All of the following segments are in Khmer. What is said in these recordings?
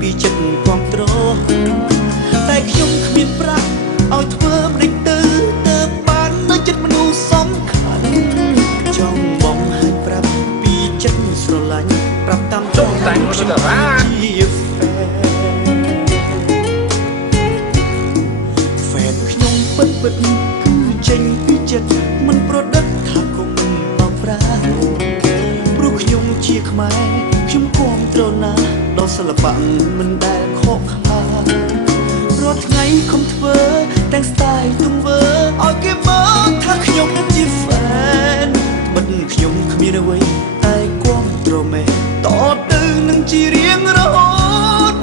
ពីចិត្តគ្រប់ត្រតែខ្ញុំគ្មានប្រាក់ឲ្យធ្វើមិនទៅបាននៅចិត្តមនុស្សសំខាន់ចង់បងឲ្យប្រាប់ពីចិត្តស្រឡាញ់ប្រាប់តាមត្រង់តែខ្ញុំជាហ្វេនខ្ញុំពិតគឺចេញពីចិត្តមិនប្រឌិតថាគុំបងប្រាព្រោះខ្ញុំជាខ្មែរខ្ញុំគាំទ្រណាស់ដល់សិល្បៈមិនដែលខកខានរាល់ថ្ងៃខំធ្វើតែង style ទង្វើឲ្យគេមើលថាខ្ញុំជាហ្វេនបិទខ្ញុំគ្មានអ្វីតែគាំទ្រមែនតទៅនឹងជារៀងរហូត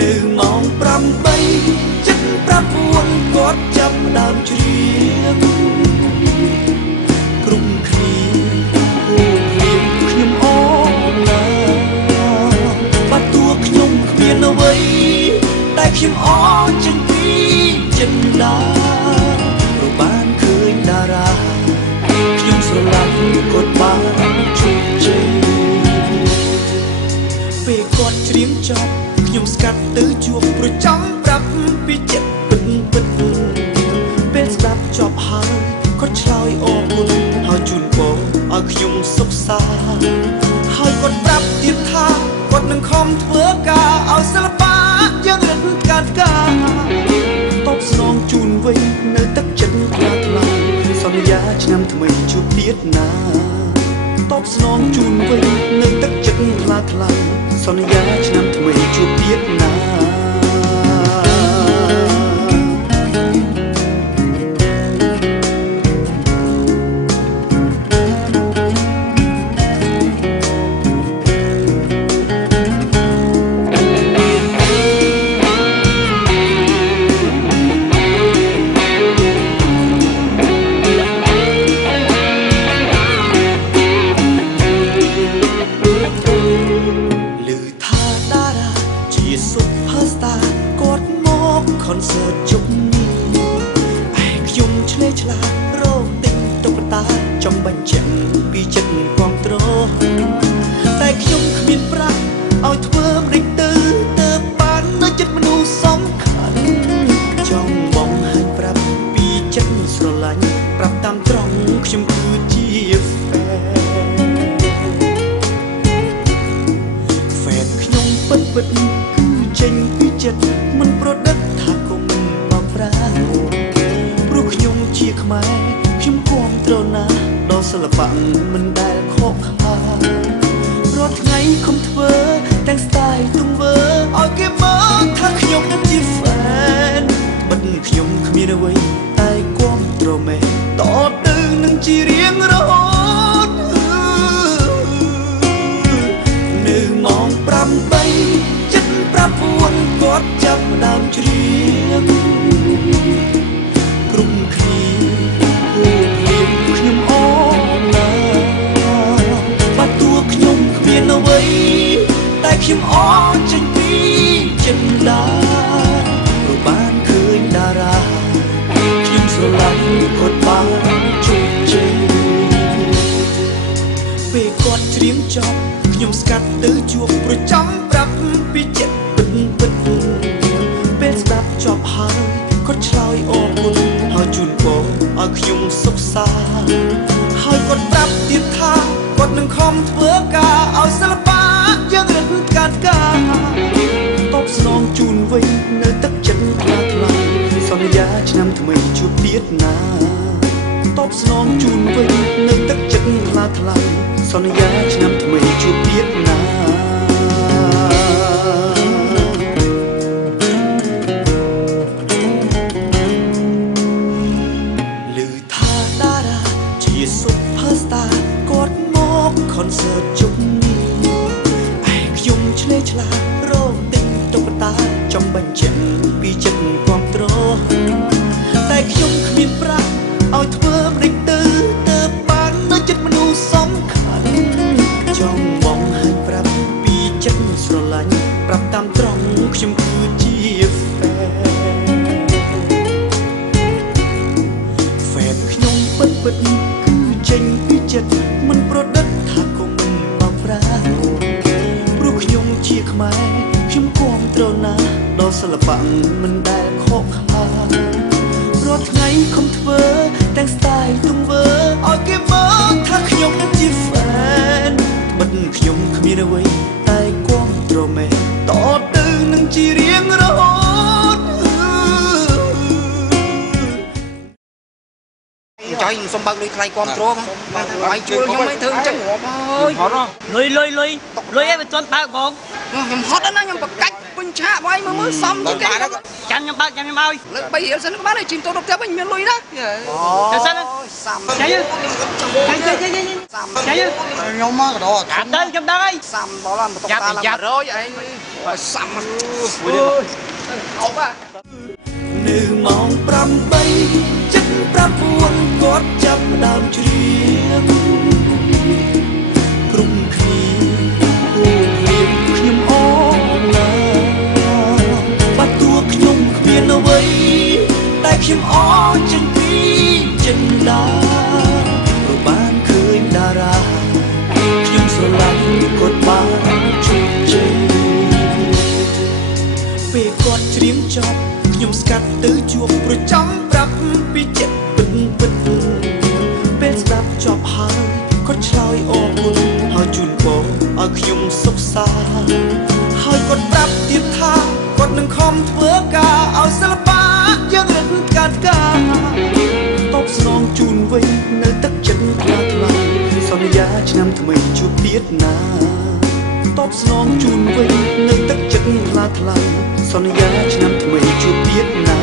នៅម៉ោង8 7 9គាត់ចាប់ដើមច្រៀងគ្រប់គ្នាខ្ញុំអរណាបាត់តួខ្ញុំគ្មានអ្វីតែខ្ញុំអរជាងពីចិនដារបានឃើញតារាខ្ញុំស្រឡាញ់គាត់បានជោគជ័យពេលគាត់ច្រៀងចប់ខ្ញុំស្កាត់ទៅជួបប្រចាំប្រាប់ពីចិត្តពិតពេលស្ដាប់ចប់ហើយគាត់ឆ្លើយអរគុណហើយជូនពរឲ្យខ្ញុំសុខសាន្តហើយគាត់ប្រាប់ទៀតថាគាត់នឹងខំធ្វើការឲ្យសិល្បៈយើងរឹតកាត់ការតបស្នងជូនវិញនៅទឹកចិត្តខ្លាំងខ្លាំងសន្យាឆ្នាំថ្មីជួបទៀតណាតបស្នងជូនវិញនៅទឹកចិត្តខ្លាំងខ្លាំងសន្យាឆ្នាំថ្មីជួបទៀតណាConcert ជប់នេះឯខ្ញុំឆ្លេឆ្លាតរកទិញតុក្កតាចំបញ្ចាំងពីចិត្តគ្រប់ត្រតែខ្ញុំគ្មានប្រាក់ឲ្យធ្វើមិនទៅបាននៅចិត្តមនុស្សសំខាន់ចង់បងឲ្យប្រាប់ពីចិត្តស្រឡាញ់ប្រាប់តាមត្រង់ខ្ញុំគឺជាហ្វេនខ្ញុំពិតគឺចេញពីចិត្តមិនប្រឌិតថាគុំបងប្រាព្រោះខ្ញុំជាខ្មែរខ្ញុំគាំទ្រណាស់ដល់សិល្បៈមិនដែលខកខានរាល់ថ្ងៃខំធ្វើតែង style ទង្វើឲ្យគេមើលថាខ្ញុំជាហ្វេនបិទខ្ញុំគ្មានអ្វីតែគាំទ្រមែនតទៅនឹងជារៀងរហូតនៅម៉ោង8 7 9គាត់ចាប់ដើមច្រៀងគ្រប់គ្នាខ្ញុំអរណាបាត់តួខ្ញុំគ្មានអ្វីតែខ្ញុំអរចេញពីចិត្តដាបានឃើញតារាខ្ញុំស្រឡាញ់គាត់បានជោគជ័យពេលគាត់ច្រៀងចប់ខ្ញុំស្កាត់ទៅជួបប្រចាំប្រាប់ពីចិត្តពិតពេលស្ដាប់ចប់ហើយគាត់ឆ្លើយអរគុណហើយជូនពរឲ្យខ្ញុំសុខសាន្តហើយគាត់ប្រាប់ទៀតថាគាត់នឹងខំធ្វើការឲ្យសិល្បៈយើងរឹតកាត់ការតបស្នងជូនវិញនៅទឹកចិត្តខ្លាំងខ្លាំងសន្យាឆ្នាំថ្មីជួបទៀតណាតបស្នងជូនវិញនៅទឹកចិត្តខ្លាំងខ្លាំងសន្យាឆ្នាំថ្មីជួបទៀតណាConcert ជប់នេះឯខ្ញុំឆ្លេឆ្លាតរកទិញតុក្កតាចំបញ្ចាំងពីចិត្តគ្រប់ត្រតែខ្ញុំគ្មានប្រាក់ឲ្យធ្វើមិនទៅបាននៅចិត្តមនុស្សសំខាន់ចង់បងឲ្យប្រាប់ ខ្មែរខ្ញុំគាំទ្រណាស់ដល់សិល្បៈមិនដែលខកខានរាល់ថ្ងៃខំធ្វើទាំង style ទង្វើឲ្យគេមើលថាខ្ញុំនឹងជា fan បិទខ្ញុំគ្មានអ្វីតែគាំទ្រមែនតទៅនឹងជារៀងរហូតចៃសុំបើកលុយថ្លៃគាំទ្របងឲ្យជួយខ្ញុំមិនធ្វើអញ្ចឹងងាប់ហើយលុយអីមិនទាន់បើកបងខ្ញុំហត់ណាស់ខ្ញុំបកាច់ពេញឆាកហើយមើលសំទៅគេចាំខ្ញុំបើកចាំខ្ញុំឲ្យលើក3រៀលសិនក៏បានជិះទៅរកផ្ទះវិញមានលុយណាទៅសិនសាំចាយខ្ញុំមកកដោចាំទៅខ្ញុំដឹងហើយសាំដល់ឡានបន្ទុកតាឡាន100ឯងសាំអោបនៅម៉ោង8:79គាត់ចាប់ដើមជ្រៀងគ្រប់គ្នាខ្ញុំអូនណាបាត់តួខ្ញុំគ្មានអ្វីតែខ្ញុំអរចេញពីចិនដាព្រោះបានឃើញតារាខ្ញុំស្រឡាញ់គាត់បានជោគជ័យពេលគាត់ច្រៀងចប់ខ្ញុំស្កាត់ទៅជួបប្រចាំប្រាប់ពីចិត្តពិតពេលស្ដាប់ចប់ហើយគាត់ឆ្លើយអរគុណហើយជូនពរឲ្យខ្ញុំសុខសាន្តហើយគាត់ប្រាប់ទៀតថាគាត់នឹងខំធ្វើការឲ្យសិល្បៈយើងរឹងកាត់ការតបស្នងជូនវិញនៅទឹកចិត្តថ្លាថ្លាសន្យាឆ្នាំថ្មីជួបទៀតណាតបស្នងជូនវិញនៅទឹកចិត្តថ្លាថ្លាសន្យាឆ្នាំថ្មីជួបទៀតណា